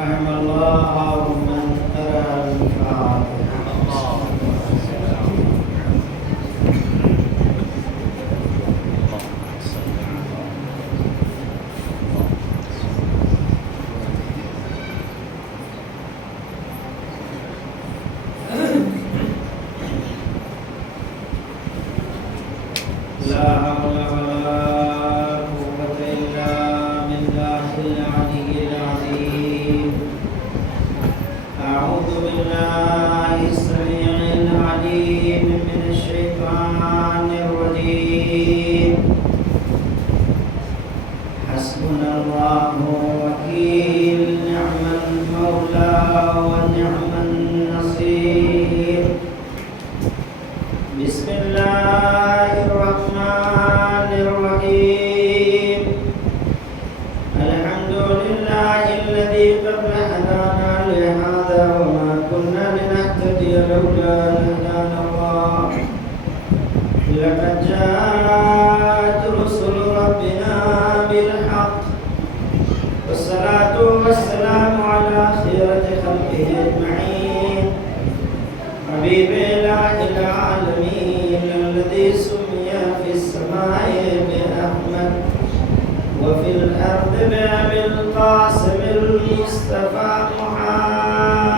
رحم الله من قرأ الفاتحة. لا حول ولا قوة إلا بالله العلي العظيم. أعوذ بالله السميع العليم من الشيطان الرجيم. حسبنا الله وكيل، نعم المولى ونعم النصير. بسم الله الرحمن الرحيم. الحمد لله الذي قد هدانا لهذا وما كنا لنهتدي لولا أن هدانا الله. لقد جاءت رسل ربنا بالحق، والصلاة والسلام على خيرة خلقه أجمعين، حبيب إله العالمين الذي سمي في السماء بأحمد وفي الأرض بأبي القاسم المصطفى محمد.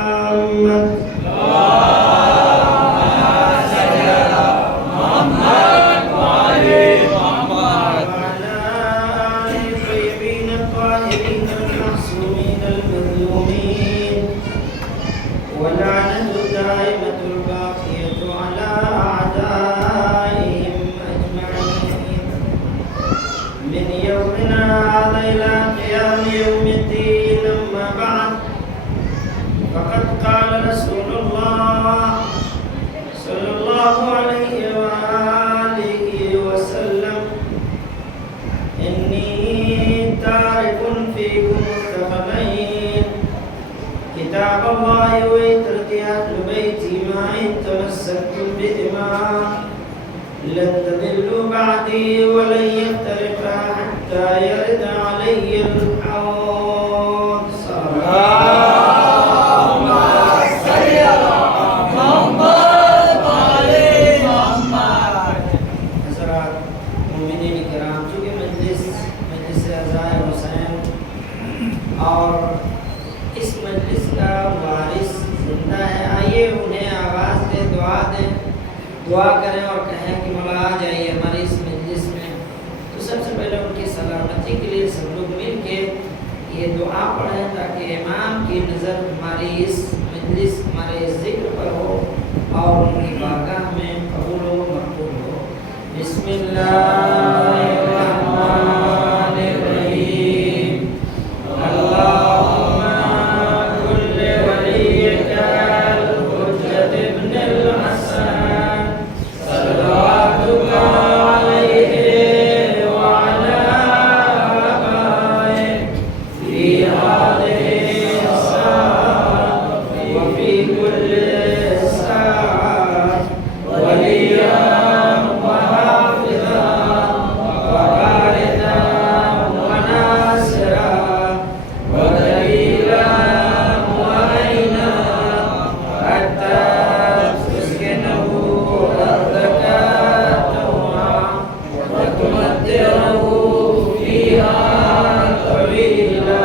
ولعنة الدائمة الباقية على أعدائهم أجمعين من يومنا هذا إلى قيام يوم الدين. أما بعد، فقد قال رسول الله صلى الله عليه وآله وسلم: إني تارك فيكم الثقلين، كتاب الله وإترة أهل بيتي، ما إن تمسكتم بهما لن تضلوا بعدي ولن يفترقا حتى يرد علي الحوض. اللهم صل على محمد وعلى محمد. حضرات مومنین کرام، چونکہ مجلس عزائے حسین اور اس مجلس کا وارث زندہ ہے، آئیے انہیں آواز دیں، دعا کریں اور کہیں کہ مولا آ جائیے ہماری اس مجلس میں. تو سب سے پہلے ان کی سلامتی کے لیے سب لوگ مل کے یہ دعا پڑھیں تاکہ امام کی نظر ہماری اس مجلس، ہمارے اس ذکر پر ہو اور ان کی بارگاہ میں قبول و مقبول ہو. بسم اللہ الرحمن الرحیم. اللهم كل وليك الحجة ابن الحسن صلواتك عليه وعلى آبائه في هذه الساعة وفي كل ساعة وليا وحافظا ووارثا وناصرا ودليلا وعينا حتى تسكنه أرضك طوعا وتمتعه فيها طويلا.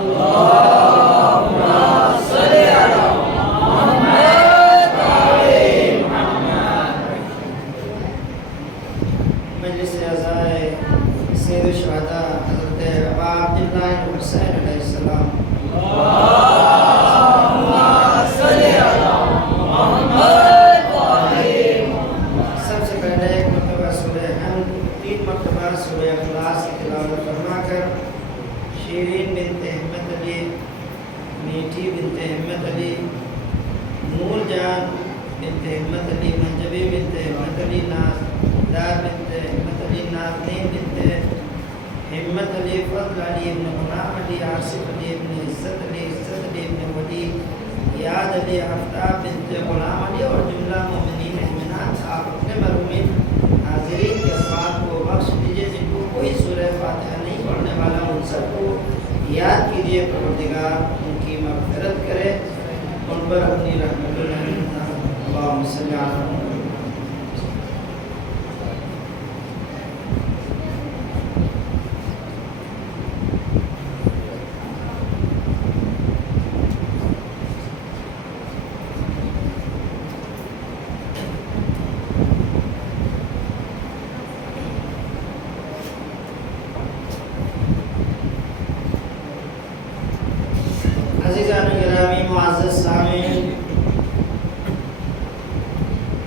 اللهم صل على محمد وعلى محمد. مجلس عزائے سید الشہداء حضرت ابا عبداللہ حسین علیہ السلام، اللهم صل على محمد وعلى محمد. سب سے پہلے ایک مرتبہ سورہ حمد، 3 مرتبہ سورہ اخلاص کی تلاوت فرما کر شیرین بنت احمد علی، میٹھی بنت احمد علی، نور جان بنت احمد علی، منجبی بنت احمد علی، نازدار بنت احمد علی، نازنین بنت ہمت علی، فضل علی ابن غلام علی، عاصف علی ابن عزت علی، عزت علی ابن ولی، یاد علی، آفتاب بنت غلام علی اور جملہ مومنین مومنات. آپ اپنے مرحومین حاضرین کے ساتھ کو بخش دیجئے جن کو کوئی سورہ فاتحہ نہیں پڑھنے والا، ان سب کو یاد کیجئے فرمائیے پروردگار ان کی مغفرت کرے، ان پر اپنی رحمت اللہم صلی علی محمد۔ عزیزان گرامی معزز سامعین،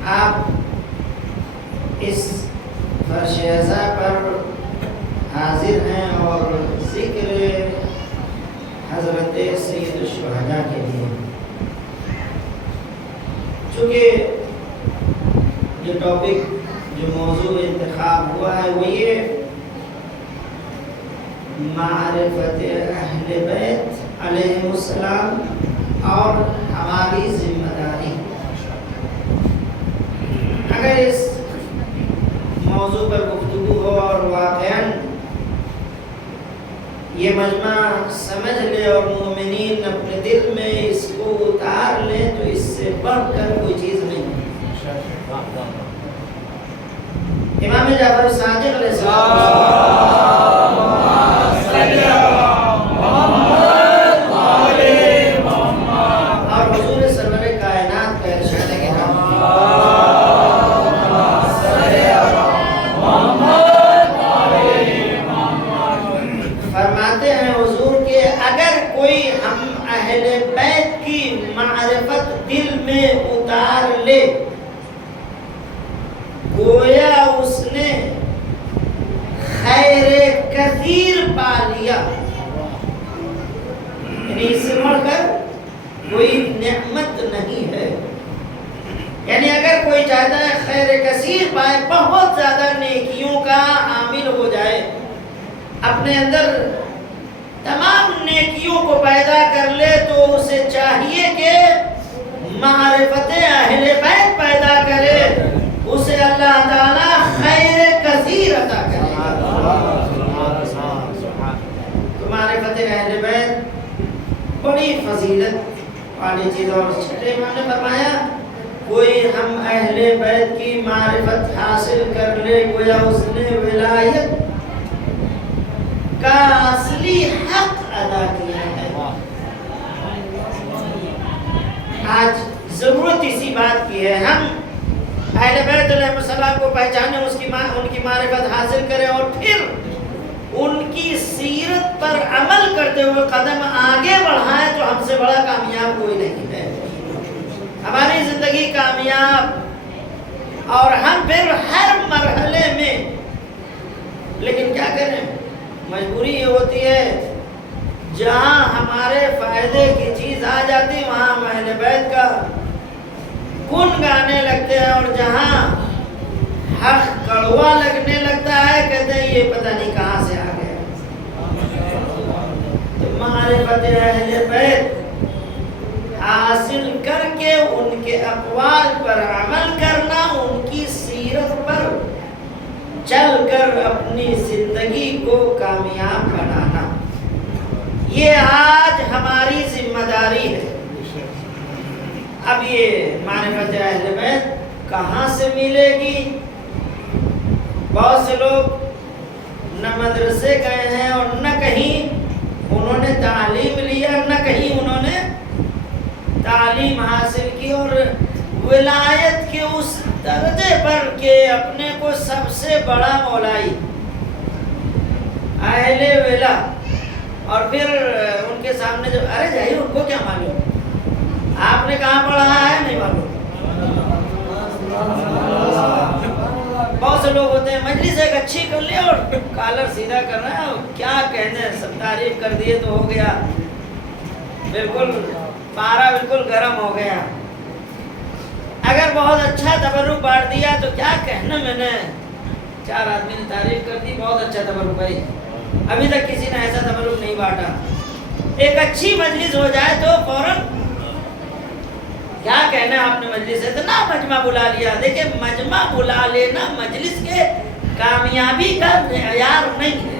آپ اس فرش ازاں پر حاضر ہیں اور ذکر حضرت سید الشہداء کے لیے، چونکہ یہ ٹاپک جو موضوع انتخاب ہوا ہے وہ یہ معرفت اہل بیت علیہ السلام اور ہماری ذمہ داری۔ اگر اس موضوع پر گفتگو ہو اور واقعاً یہ مجمع سمجھ لے اور مومنین اپنے دل میں اس کو اتار لیں تو اس سے بڑھ کر کوئی چیز نہیں ہے۔ امام جعفر صادق علیہ السلام گویا اس نے خیر کثیر پا لیا، یعنی اس سے بڑھ کر کوئی نعمت نہیں ہے۔ یعنی اگر کوئی چاہتا ہے خیر کثیر پائے، بہت زیادہ نیکیوں کا حامل ہو جائے، اپنے اندر تمام نیکیوں کو پیدا کر لے، تو اسے چاہیے کہ معرفت اہل بیت پیدا کرے، اسے اللہ تعالیٰ خیر کثیر عطا کرے۔ تو معرفت اہل بیت بڑی فضیلت والی چیز۔ اور چھٹے امام نے فرمایا کوئی ہم اہل بیت کی معرفت حاصل کر لے، گویا اس نے ولایت کا اصلی حق ادا کیا ہے۔ آج ضرورت اسی بات کی ہے، ہم اہل بیت علیہ السلام کو پہچانے، ان کی معرفت حاصل کریں اور پھر ان کی سیرت پر عمل کرتے ہوئے قدم آگے بڑھائیں، تو ہم سے بڑا کامیاب کوئی نہیں ہے۔ ہماری زندگی کامیاب اور ہم پھر ہر مرحلے میں، لیکن کیا کریں، مجبوری یہ ہوتی ہے جہاں ہمارے فائدے کی چیز آ جاتی وہاں ہم اہل بیت کا گن گانے لگتے ہیں، اور جہاں حق کڑوا لگنے لگتا ہے کہتے ہیں یہ پتہ نہیں کہاں سے آ گیا۔ تو معرفت اہل بیت حاصل کر کے ان کے اقوال پر عمل کرنا، ان کی سیرت پر چل کر اپنی زندگی کو کامیاب بنانا، یہ آج ہماری ذمہ داری ہے۔ اب یہ معرفت اہل بیت کہاں سے ملے گی؟ بہت سے لوگ نہ مدرسے گئے ہیں اور نہ کہیں انہوں نے تعلیم لیا، نہ کہیں انہوں نے تعلیم حاصل کی، اور ولایت کے اس درجے پر کہ اپنے کو سب سے بڑا مولائی اہل ولا، اور پھر ان کے سامنے جو ارے جائیے ان کو کیا معلوم، آپ نے کہاں پڑھا ہے نہیں معلوم۔ بہت سے لوگ ہوتے ہیں مجلس ایک اچھی کر لیا اور کالر سیدھا کر رہے ہیں، کیا کہنے، سب تعریف کر دیے تو ہو گیا، بالکل پارا بالکل گرم ہو گیا۔ اگر بہت اچھا تبرک بانٹ دیا تو کیا کہنا، میں نے 4 آدمی نے تعریف کر دی، بہت اچھا تبرک بھائی، ابھی تک کسی نے ایسا تبرک نہیں بانٹا۔ ایک اچھی مجلس ہو جائے تو فوراً کیا کہنا آپ نے مجلس ہے، اتنا مجمع بلا لیا۔ دیکھیں مجمع بلا لینا مجلس کے کامیابی کا معیار نہیں ہے۔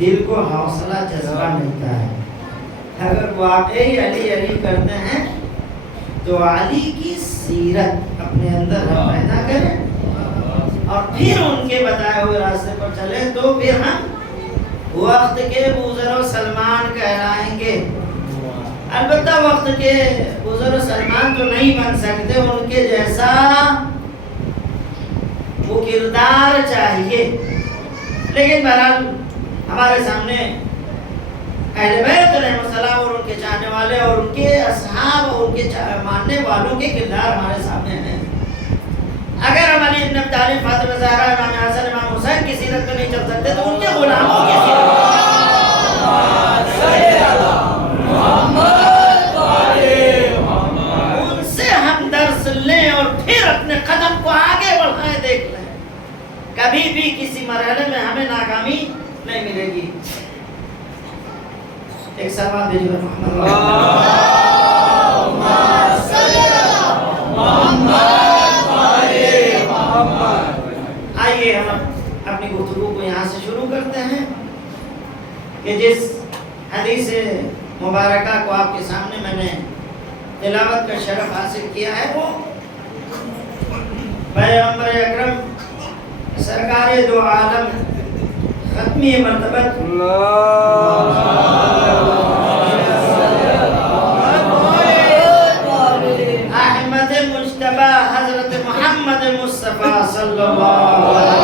دل کو حوصلہ جذبہ ملتا ہے. اگر واقعی علی علی کرتے ہیں تو علی کی سیرت اپنے اندر ہم پیدا کریں اور پھر ان کے بتائے ہوئے راستے پر چلیں تو پھر ہم وقت کے بزرگ و سلمان کہلائیں گے. البتہ وقت کے بزرگ و سلمان تو نہیں بن سکتے، ان کے جیسا وہ کردار چاہیے. لیکن بہرحال ہمارے سامنے اہل بیت علیہ السلام اور ان کے چاہنے والے اور ان کے اصحاب اور ان کے ماننے والوں کے کردار ہمارے سامنے ہیں. اگر ہم علی بن ابی طالب، فاطمہ زہرا، امام حسن، امام حسین کی سیرت پہ نہیں چل سکتے تو ان کے غلاموں کی سیرت ان سے ہم درس لیں اور پھر اپنے قدم کو آگے بڑھائیں. دیکھ لیں کبھی بھی کسی مرحلے میں ہمیں ناکامی نہیں ملے گی. ایک سلام بھیجو محمد آئیے ہم اپنی گفتگو کو یہاں سے شروع کرتے ہیں کہ جس حدیث مبارکہ کو آپ کے سامنے میں نے تلاوت کا شرف حاصل کیا ہے وہ پیغمبر اکرم سرکار دو عالم ختمی مرتبت احمد مجتبی حضرت محمد مصطفیٰ صلی اللہ علیہ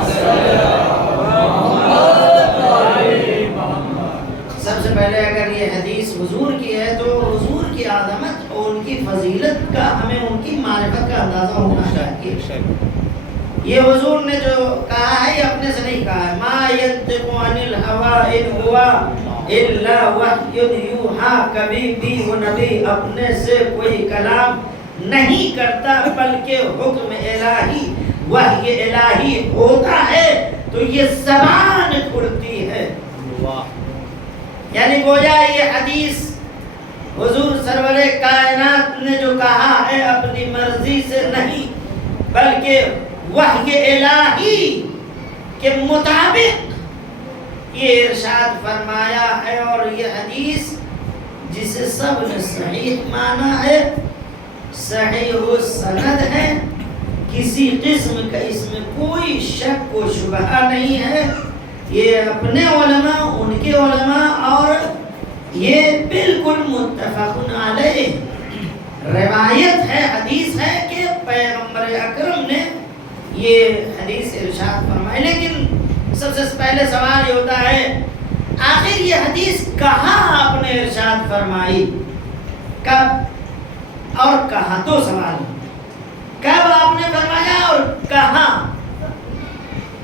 وسلم. سب سے پہلے اگر یہ حدیث حضور کی ہے تو حضور کی عظمت اور ان کی فضیلت کا ہمیں ان کی معرفت کا اندازہ ہونا چاہیے. یہ حضور نے جو کہا ہے یہ اپنے سے نہیں کہا ہے. ما ینطق عن الہوی ان ہوا الا وحی یوحی. کبھی بھی وہ نبی اپنے سے کوئی کلام نہیں کرتا بلکہ حکم الہی وحی الہی ہوتا ہے تو یہ زبان کھلتی ہے. یعنی گویا یہ حدیث حضور سرور کائنات نے جو کہا ہے اپنی مرضی سے نہیں بلکہ وحی الہی کے مطابق یہ ارشاد فرمایا ہے. اور یہ حدیث جسے سب نے صحیح مانا ہے، صحیح و سند ہے، کسی قسم کا اس میں کوئی شک و شبہ نہیں ہے. یہ اپنے علماء، ان کے علماء اور یہ بالکل متفق علیہ روایت ہے، حدیث ہے کہ پیغمبر اکرم نے یہ حدیث ارشاد فرمائی. لیکن سب سے پہلے سوال یہ ہوتا ہے آخر یہ حدیث کہاں آپ نے ارشاد فرمائی، کب اور کہاں؟ تو سوال کب آپ نے فرمایا اور کہاں.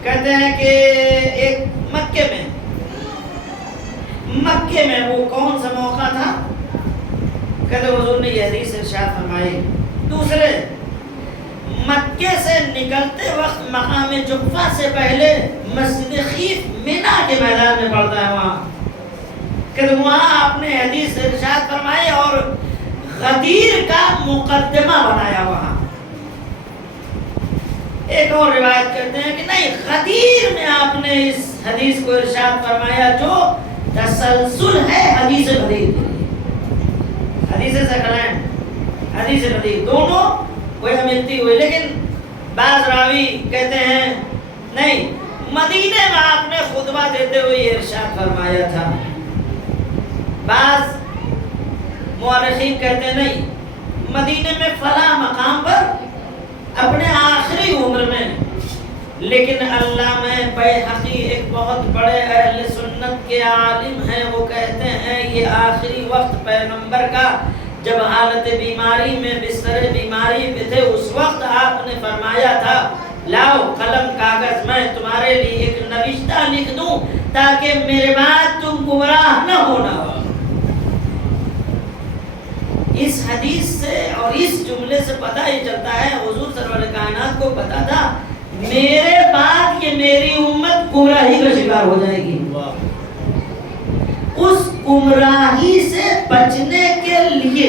کہتے ہیں کہ ایک مکے میں وہ کون سا موقع تھا؟ کہتے حضور نے یہ حدیث ارشاد فرمائی. دوسرے مکے سے نکلتے وقت مقام جعفہ سے پہلے مسجد خیف مینا کے میدان میں پڑتا ہے، وہاں کہ وہاں آپ نے حدیث ارشاد فرمائی اور غدیر کا مقدمہ بنایا. وہاں ایک اور روایت کرتے ہیں کہ نہیں، غدیر میں آپ نے اس حدیث کو ارشاد فرمایا جو تسلسل ہے حدیث غدیر، حدیث ثقلین، حدیث غدیر دونوں گویا ملتی ہوئی. لیکن بعض راوی کہتے ہیں نہیں، مدینے میں آپ نے خطبہ دیتے ہوئے یہ ارشاد فرمایا تھا. بعض مورخین کہتے ہیں نہیں، مدینے میں فلاں مقام پر اپنے آخری عمر میں. لیکن علامہ بیہقی ایک بہت بڑے اہل سنت کے عالم ہیں، وہ کہتے ہیں یہ آخری وقت پیغمبر کا جب حالت بیماری میں بستر بیماری پہ تھے اس وقت آپ نے فرمایا تھا لاؤ قلم کاغذ میں تمہارے لیے ایک نوشتہ لکھ دوں تاکہ میرے بعد تم گمراہ نہ ہونا. اس حدیث سے اور اس جملے سے پتہ یہ چلتا ہے حضور سرور کائنات کو پتا تھا میرے بعد یہ میری امت گمراہی کا شکار ہو جائے گی. اس گمراہی سے بچنے کے لیے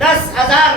10,000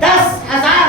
10,000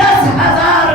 10,000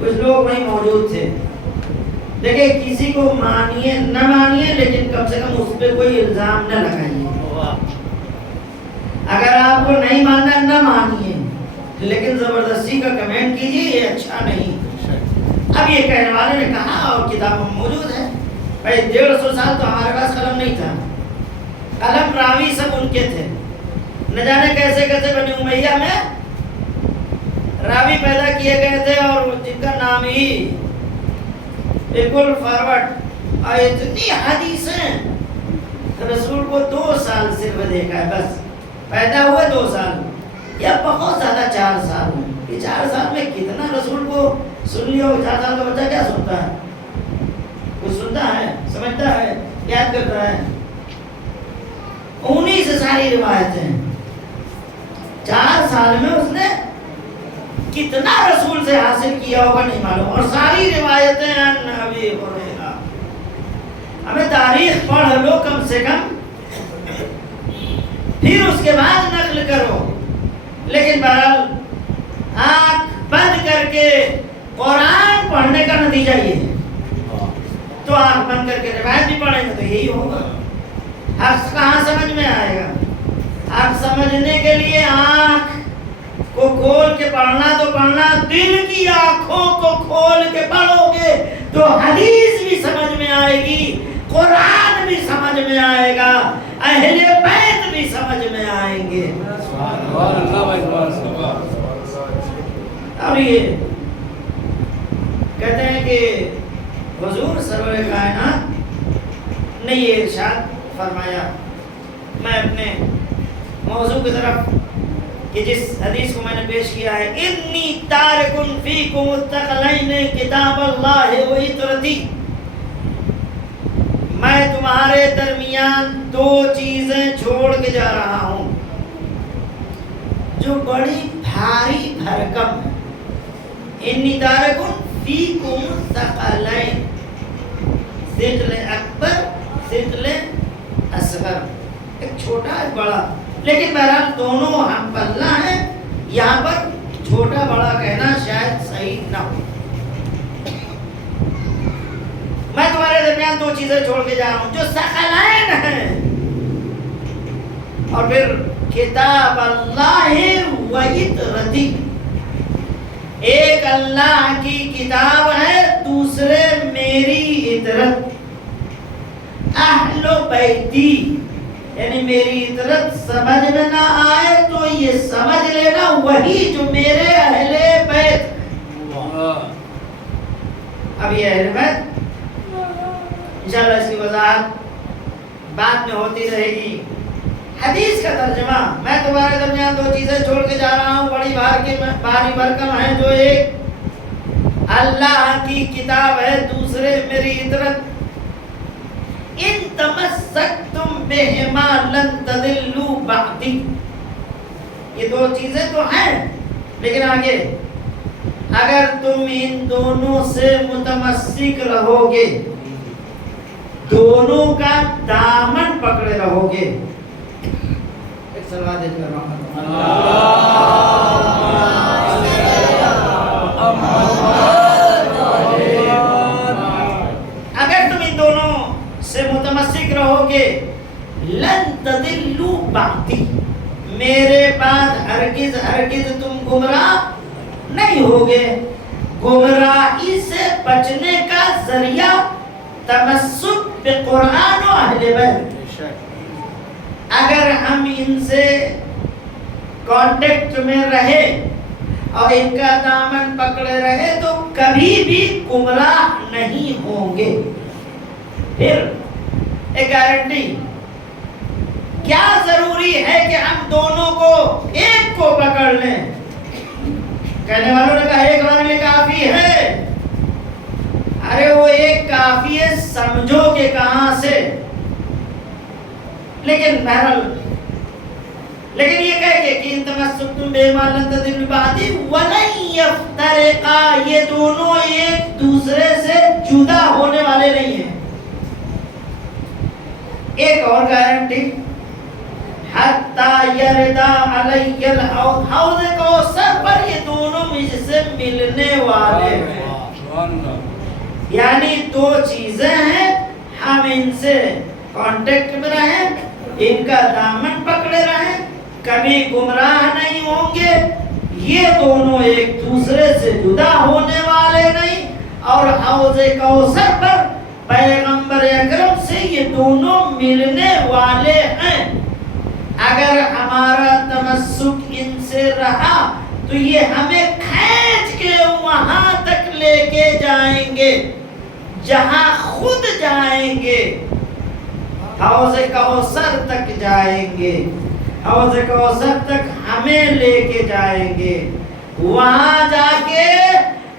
کچھ لوگ وہیں موجود تھے. دیکھیں کسی کو مانیے نہ مانیے لیکن کم سے کم اس پہ کوئی الزام نہ لگائیے. اگر آپ کو نہیں ماننا نہ مانیے لیکن زبردستی کا کمنٹ کیجیے یہ اچھا نہیں. اب یہ کہنے والے نے کہا اور کتابوں میں موجود ہے. بھائی 150 سال تو ہمارے پاس قلم نہیں تھا. قلم راوی سب ان کے تھے. نہ جانے کیسے کیسے بنی امیہ میں راوی پیدا کیے گئے تھے اور جن کا نام ہی بالکل فارورڈ. اور اتنی حدیثیں رسول کو 2 سال صرف دیکھا ہے. بس پیدا ہوئے 2 سال یا بہت زیادہ 4 سال. یہ 4 سال میں کتنا رسول کو سن لیا. 4 سال کا بچہ کیا سنتا ہے؟ وہ سنتا ہے, سمجھتا ہے, یاد کرتا ہے. انہی سے ساری روایتیں 4 سال میں اس نے کتنا رسول سے حاصل کیا ہوگا نہیں معلوم. اور ساری روایتیں نبی ہریرہ. ہمیں تاریخ پڑھ لو کم سے کم, پھر اس کے بعد نقل کرو. لیکن بہرحال آنکھ بند کر کے قرآن پڑھنے کا نتیجہ یہ ہے. تو آنکھ بند کر کے روایت بھی پڑھیں گے تو یہی ہوگا. حق کہاں سمجھ میں آئے گا؟ حق سمجھنے کے لیے آنکھ کو کھول کے پڑھنا تو پڑھنا. دل کی آنکھوں کو کھول کے پڑھو گے تو حدیث بھی سمجھ میں آئے گی, قرآن بھی سمجھ میں آئے گا, اہل بیت بھی سمجھ میں آئیں گے. اب یہ کہتے ہیں کہ حضور سرور کائنات نے یہ ارشاد فرمایا. میں اپنے موضوع کی طرف کہ جس حدیث کو میں نے پیش کیا ہے, انی تارکن فیکم الثقلین کتاب اللہ و عطرتی. میں تمہارے درمیان 2 چیزیں چھوڑ کے جا رہا ہوں جو بڑی بھاری بھرکم ہے. انی تارکن فیکم الثقلین, ثقل اکبر ثقل اصغر, ایک چھوٹا ایک بڑا. لیکن بہرحال دونوں ہم پلہ ہیں. یہاں پر چھوٹا بڑا کہنا شاید صحیح نہ ہو. میں تمہارے درمیان 2 چیزیں چھوڑ کے جا رہا ہوں جو ثقلین ہیں. اور پھر کتاب اللہ و عطرتی. ایک اللہ کی کتاب ہے, دوسرے میری عطرت. اہل بیتی یعنی میری عطرت سمجھ میں نہ آئے تو یہ سمجھ لینا وہی جو میرے اہل بیت. اب یہ اہل بیت انشاءاللہ اس کی وضاحت بعد میں ہوتی رہے گی. حدیث کا ترجمہ, میں تمہارے درمیان 2 چیزیں چھوڑ کے جا رہا ہوں بڑی بھاری بھرکم ہے, جو ایک اللہ کی کتاب ہے, دوسرے میری عطرت. ان تمسکتم بہما لن تضلوا بعدی. یہ 2 چیزیں تو ہیں لیکن آگے اگر تم ان دونوں سے متمسک رہو گے, دونوں کا دامن پکڑے رہو گے. ایک سلوات دے کر اگر تم ان دونوں سے متمسک رہو گے, لن تضلوا بعدی, میرے بعد ہرگز ہرگز تم گمراہ نہیں ہوگے. گمراہی سے بچنے کا ذریعہ تمسک بقرآن و اہل بیت. اگر ہم ان سے کانٹیکٹ میں رہے اور ان کا دامن پکڑے رہے تو کبھی بھی گمراہ نہیں ہوں گے. پھر ایک گارنٹی, کیا ضروری ہے کہ ہم دونوں کو ایک کو پکڑ لیں؟ کہنے والوں نے کہا ایک ہمارے لیے کافی ہے. ارے وہ ایک کافی ہے, سمجھو کہ کہاں سے. لیکن بہرحال لیکن یہ کہہ کے کہ ان تمسکتم بہما لن تضلوا بعدی ولن یفترقا, یہ دونوں ایک دوسرے سے جدا ہونے والے نہیں ہیں. ایک اور گارنٹی حتی یردا علی الحوض، حوض کوثر پر یہ دونوں مجھ سے ملنے والے ہیں۔ یعنی دو چیزیں ہیں، ہم ان سے کانٹیکٹ میں رہیں، ان کا دامن پکڑے رہیں، کبھی گمراہ نہیں ہوں گے، یہ دونوں ایک دوسرے سے جدا ہونے والے نہیں۔ اور حوض کوثر پر پیغمبر اکرم سے یہ دونوں ملنے والے ہیں۔ اگر ہمارا تمسک ان سے رہا تو یہ ہمیں کھینچ کے وہاں تک لے کے جائیں گے جہاں خود جائیں گے، حوض کوثر تک جائیں گے، حوض کوثر تک ہمیں لے کے جائیں گے۔ وہاں جا کے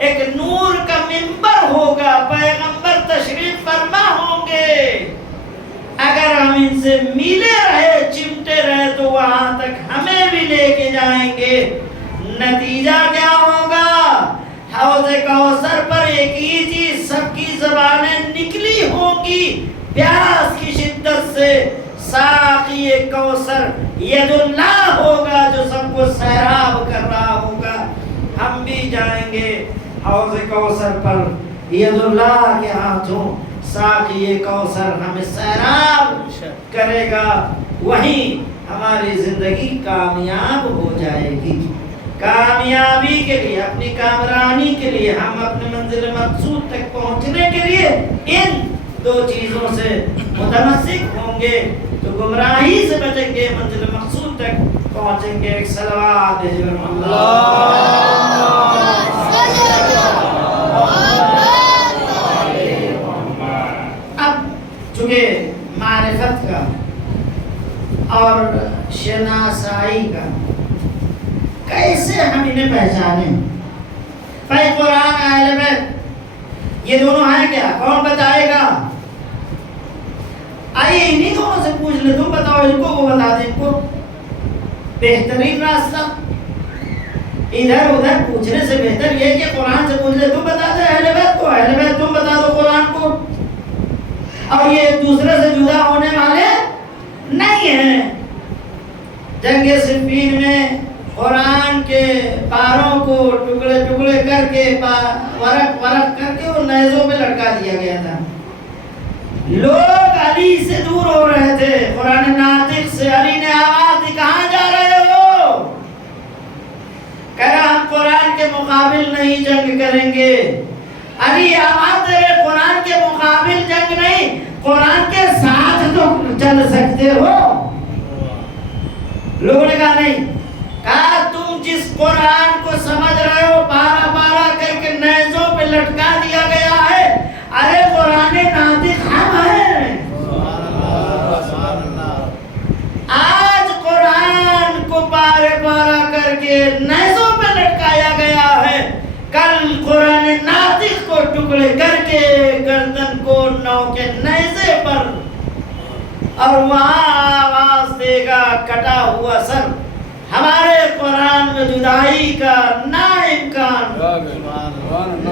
ایک نور کا منبر ہوگا، پیغمبر تشریف فرما ہوں گے۔ اگر ہم ان سے ملے رہے، چمٹے رہے تو وہاں تک ہمیں بھی لے کے جائیں گے۔ نتیجہ کیا ہوگا؟ حوض کوثر پر ایک ہی چیز سب کی زبانیں نکلی ہوں گی پیاس کی شدت سے، ساقی کوثر ید اللہ ہوگا جو سب کو سیراب کر رہا ہوگا۔ ہم بھی جائیں گے حوض کوثر پر، ید اللہ کے ہاتھوں ساقی کوثر ہمیں سیراب کرے گا، وہیں ہماری زندگی کامیاب ہو جائے گی۔ کامیابی کے لیے، اپنی کامرانی کے لیے، ہم اپنے منزل مقصود تک پہنچنے کے لیے ان دو چیزوں سے متمسک ہوں گے تو گمراہی سے بچیں گے، منزل مقصود تک پہنچیں گے۔ ایک صلوات اب چونکہ معرفت کا اور شناسائی کا کیسے ہم انہیں پہچانیں؟ بھائی قرآن اہل بیت یہ دونوں ہیں کیا؟ کون بتائے گا؟ آئیے انہی دونوں سے پوچھ لے، تم بتاؤ ان کو، وہ بتا دیں ان کو۔ بہترین راستہ ادھر ادھر پوچھنے سے بہتر یہ کہ قرآن سے پوچھ لے، تم بتا دے اہل بیت کو، اہل بیت تم بتا دو قرآن کو۔ اور یہ ایک دوسرے سے جدا ہونے والے نہیں ہیں۔ جنگ صفین میں قرآن کے پاروں کو ٹکڑے ٹکڑے کر کے ورق ورق کر کے وہ نیزوں پہ لٹکا دیا گیا تھا۔ لوگ علی سے دور ہو رہے تھے، قرآن ناطق سے۔ علی نے آواز دی، کہاں جا رہے ہو؟ کہہ رہا ہم قرآن کے مقابل نہیں جنگ کریں گے۔ علی آواز دے رہے، قرآن کے مقابل جنگ نہیں، قرآن کے ساتھ تو چل سکتے ہو۔ لوگوں نے کہا نہیں، کہا تم جس قرآن کو سمجھ رہے ہو پارا پارا کر کے نیزوں پہ لٹکا دیا گیا ہے، ارے قرآن ناطق ہم ہیں۔ آج قرآن کو پارے پارا کر کے نیزوں پہ لٹکایا گیا ہے، کل قرآن ناطق کو ٹکڑے کر کے گردن کو نو کے نیزے پر، اور وہاں آواز دے گا کٹا ہوا سر۔ ہمارے قرآن میں جدائی کا نا امکان،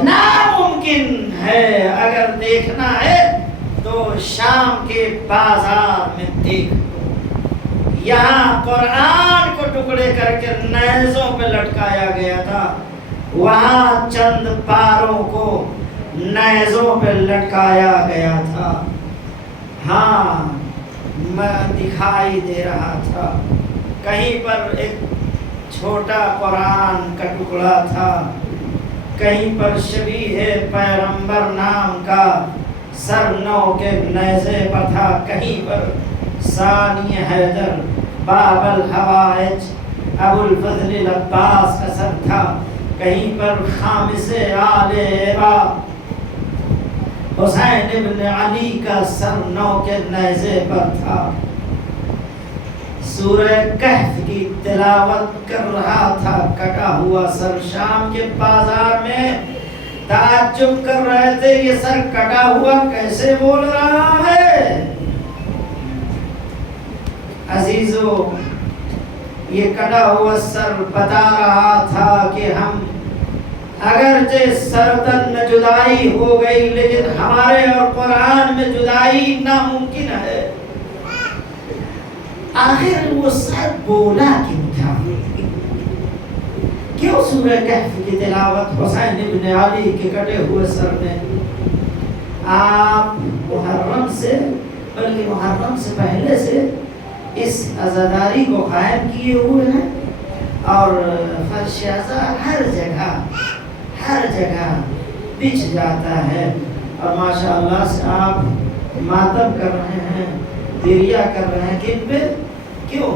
ناممکن ہے۔ اگر دیکھنا ہے تو شام کے بازار میں دیکھ، یہاں قرآن کو ٹکڑے کر کے نیزوں پہ لٹکایا گیا تھا، وہاں چند پاروں کو نیزوں پہ لٹکایا گیا تھا۔ ہاں دکھائی دے رہا تھا، کہیں پر ایک چھوٹا قرآن کا ٹکڑا تھا، کہیں پر شبیہ پیغمبر نام کا سر نو کے نیزے پر تھا، کہیں پر ثانی حیدر باب الحوائج ابو الفضل العباس کا سر تھا، کہیں پر خامس آل ایبا حسین ابن علی کا سر نو کے نیزے پر تھا۔ سورہ کہف کی تلاوت کر رہا تھا، کٹا ہوا سر۔ شام کے بازار میں تعجب کر رہے تھے، یہ سر کٹا ہوا کیسے بول رہا ہے؟ عزیزو، یہ کٹا ہوا سر بتا رہا تھا کہ ہم اگرچہ سرتن میں جدائی ہو گئی لیکن ہمارے اور قرآن میں جدائی ناممکن ہے۔ آخر وہ سر بولا کیوں تھا؟ کیوں سورہ کہف کی تلاوت حسین ابن علی کے کٹے ہوئے سر نے؟ آپ محرم سے بلکہ محرم سے پہلے سے اس عزاداری کو قائم کیے ہوئے ہیں، اور فرشازہ ہر جگہ بچھ جاتا ہے، اور ماشاءاللہ سے آپ ماتم کر رہے ہیں، دریا کر رہے ہیں، کن پہ؟ کیوں؟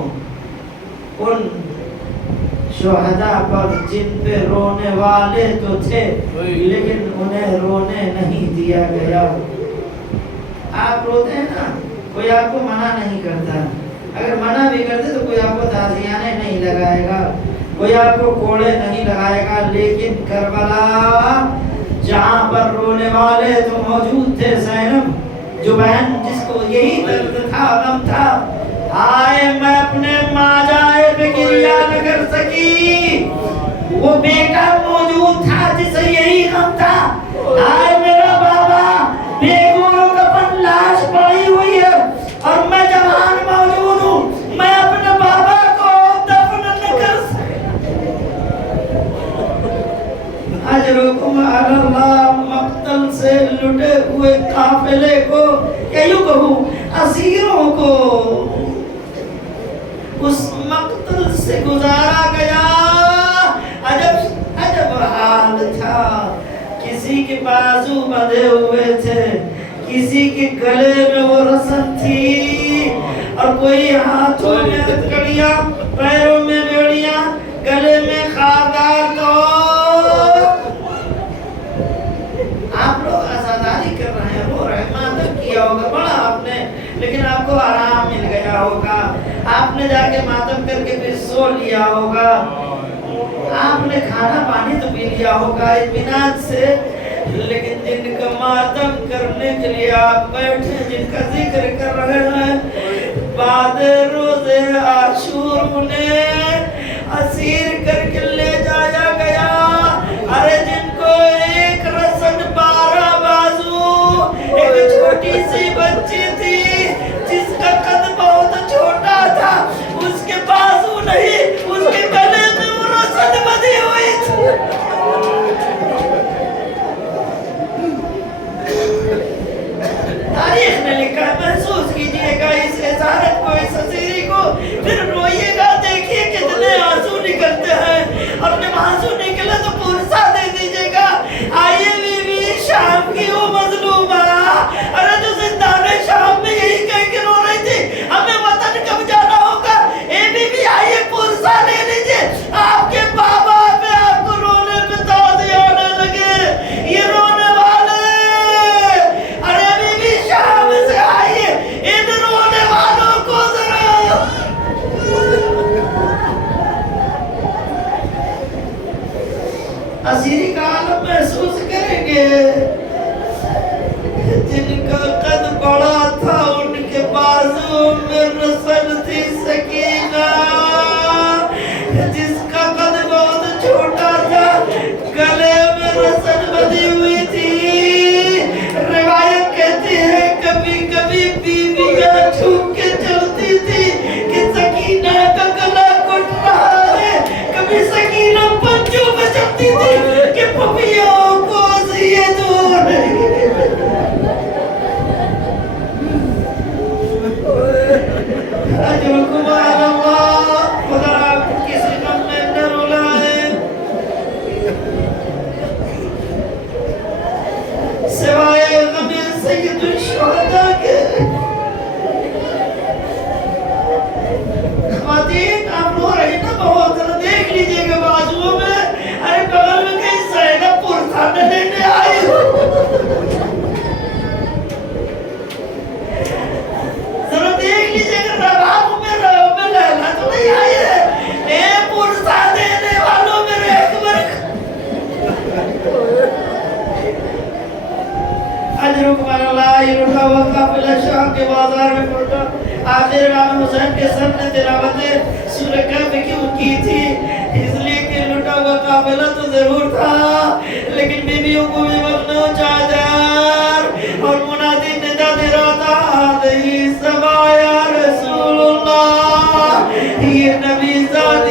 ان شہداء پر جن پہ رونے والے تو تھے لیکن انہیں رونے نہیں دیا گیا۔ آپ روتے ہیں نا، کوئی آپ کو منع نہیں کرتا، اگر منع بھی کرتے تو کوئی آپ کو تعزیانے نہیں لگائے گا، کوئی آپ کو کوڑے نہیں لگائے گا، لیکن کربلا جہاں پر رونے والے تو موجود تھے، زینب جو بہن جس کو یہی درد تھا، غم تھا، آئے میں اپنے ماں جائے پہ گریہ نہ کر سکی، وہ بیٹا موجود تھا جسے یہی غم تھا، آئے میرا بابا بے گورو کفن لاش پڑی ہوئی ہے اور میں جوان موجود ہوں، میں اپنے بابا کو دفن نہ کر سکتا۔ اجرکم علی اللہ، مقتل سے لٹے ہوئے قافلے کو، یا یوں کہوں اسیروں کو اس مقتل سے گزارا گیا۔ عجب حال تھا، کسی کے بازو بندھے ہوئے تھے، کسی کے گلے میں وہ رسن تھی، اور کوئی ہاتھوں میں ہتھکڑیاں، پیروں میں بیڑیاں، گلے میں خاردار۔ تو آپ لوگ عزاداری کر رہے ہیں، رو رہے، ماتم کیا ہوگا بڑا آپ نے، لیکن آپ کو آرام مل گیا ہوگا، آپ نے جا کے ماتم کر کے پھر سو لیا ہوگا، آپ نے کھانا پانی تو پی لیا ہوگا اطمینان سے، لیکن جن کا ماتم کرنے کے لیے آپ بیٹھے، جن کا ذکر کر رہے ہیں، بعد روز عاشور انہیں اسیر کر کے لے جایا گیا۔ ارے جن کو ایک رسن 12 بازو، ایک چھوٹی سی بچی تھی جس کا قد بہت چھوٹا تھا، اس کے بازو نہیں، اس کے گلے میں وہ رسن بندھی ہوئی تھی۔ تاریخ نے لکھا ہے، محسوس کیجئے گا اس اسارت کو، اس اسیری کو، پھر روئیے گا، دیکھیے کتنے آنسو نکلتے ہیں، اور جب آنسو نکلے تو پرسا دے دیجئے گا۔ آئیے بی بی شام کی وہ مظلومہ، ارے جو زندان شام میں یہی کہہ کے رو رہی تھی، ہمیں وطن کب جانا ہوگا، اے بی بی آئیے پرسا لے لیجئے، آپ کے بابا پہ آپ کو رونے پہ تازی آنے لگے، یہ رونے والے، ارے بی بی شام سے آئیے، ان رونے والوں کو ذرا اسیری کا عالم محسوس کریں گے۔ جن کا قد بڑا تھا ان کے بازو میں رسن تھی سکینہ، جس کا قد بہت چھوٹا تھا گلے میں رسن بندھی ہوئی تھی۔ روایت کہتی ہے کبھی کبھی بیویاں چھپ کے چلتی تھی کہ سکینہ کا گلا کٹ رہا ہے، کبھی سکینہ پنجوں میں چلتی تھی کہ پپیوں کو اذیت ہو رہی ہے۔ اجرکم علی اللہ، خدا آپ کو کسی غم میں نہ رلائے، سوائے غم سید الشہداء کے۔ خواتین آپ رو رہی نا بہت، ذرا دیکھ لیجئے گا بازوؤں میں، ارے بغل میں کہیں زینب پرسانہ لینے آئی ہو، ذرا دیکھ لیجئے گا رباب میں لیلا تو نہیں آئی ہے، اے پرسا دینے والوں میرے اکبر۔ اجرکم علی اللہ، یہ لٹا ہوا قافلہ شام کے بازار میں پہنچا۔ آخر امام حسین کے سر نے تلاوت سورہ کہف کیوں کی تھی؟ اس لیے کہ لٹا ہوا قافلہ تو ضرور تھا، لیکن بیویوں کو بھی ممنوع چادر، اور منادی ندا دے رہا تھا، آدھی سبا یا رسول اللہ،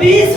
20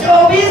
24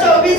24